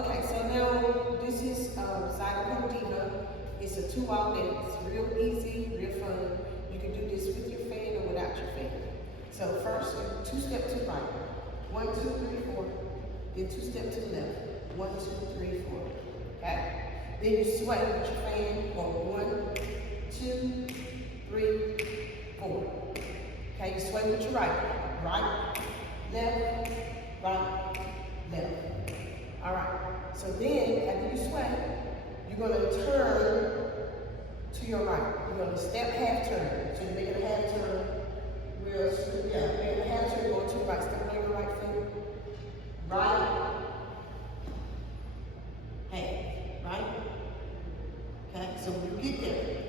Okay, so now this is Zydeco Diva. It's a 2-hour dance. Real easy, real fun. You can do this with your fan or without your fan. So first, 2-step to the right. 1, 2, 3, 4. Then 2-step to the left. 1, 2, 3, 4. Okay? Then you sway with your fan for 1, 2, 3, 4. Okay, you sway with your right. Right, left, right, left. All right. So then, after you sway, you're going to turn to your right. You're going to step half turn. So you're making a half turn. Making a half turn, going to the right. Step on your right foot. Right, half. Right? Okay, so when you get there,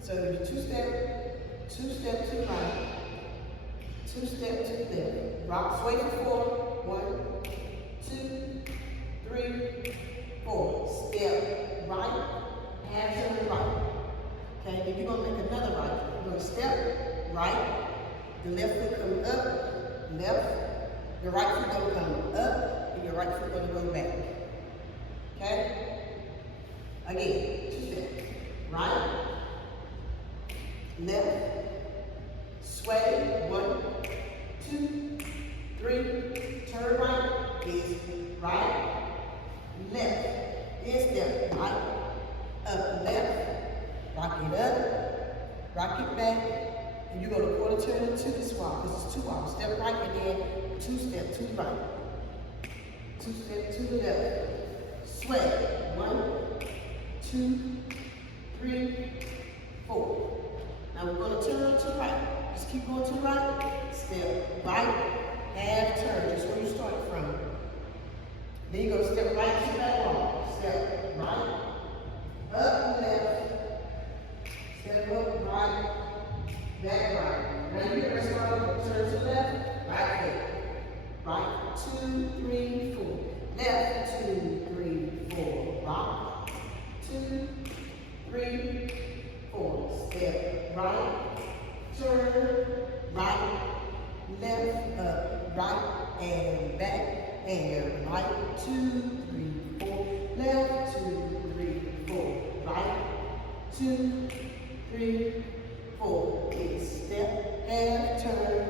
so you 2-step, 2-step to the right, 2-step to the left. Rock, sway for 4. 1, 2, 3, 4. Step right, half turn right. Okay, then you're gonna make another right. You're gonna step right, the left foot come up, left, your right foot gonna come up, and your right foot gonna go back. Okay? Again, 2-step. Right, left, sway, 1, 2, 3, turn right, is right, left, then step right, up, left, rock it up, rock it back, and you're going to quarter turn into this walk, because it's 2 hours. Step right and then 2-step to the right, 2-step to the left, sway, 1, 2, 3, 4. Now we're going to turn to the right. Just keep going to the right. Step right, half turn, just where you started from. Then you're going to step right to that wall. Step right, up, left, step up, right, back, right. Now you're going to start turn to the left, right foot. Right, 2, 3, 4. Left, 2, 3, 4. Rock, 2, 3, 4. Step right, turn, right, left, up, right, and back, and right, 2, 3, 4. Left, 2, 3, 4. Right, 2, 3, 4. Step, half turn,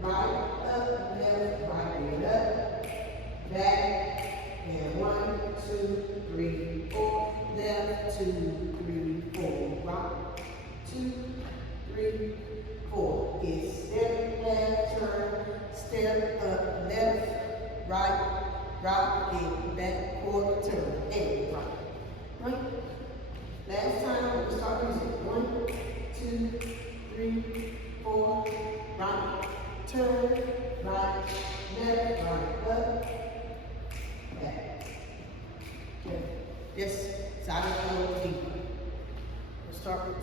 right, up, left, right, and up, back, and 1, 2, 3, 4. Left, 2, 3, 4. Rock, 2, 3, 4. Step, half turn, step up, left, right, rock, and back, quarter turn, and right. Right? Last time, we start music. 1, 2, 3, 4. Right, turn, right, left, right, up, back. Okay. Yes, Zydeco Diva. We'll start with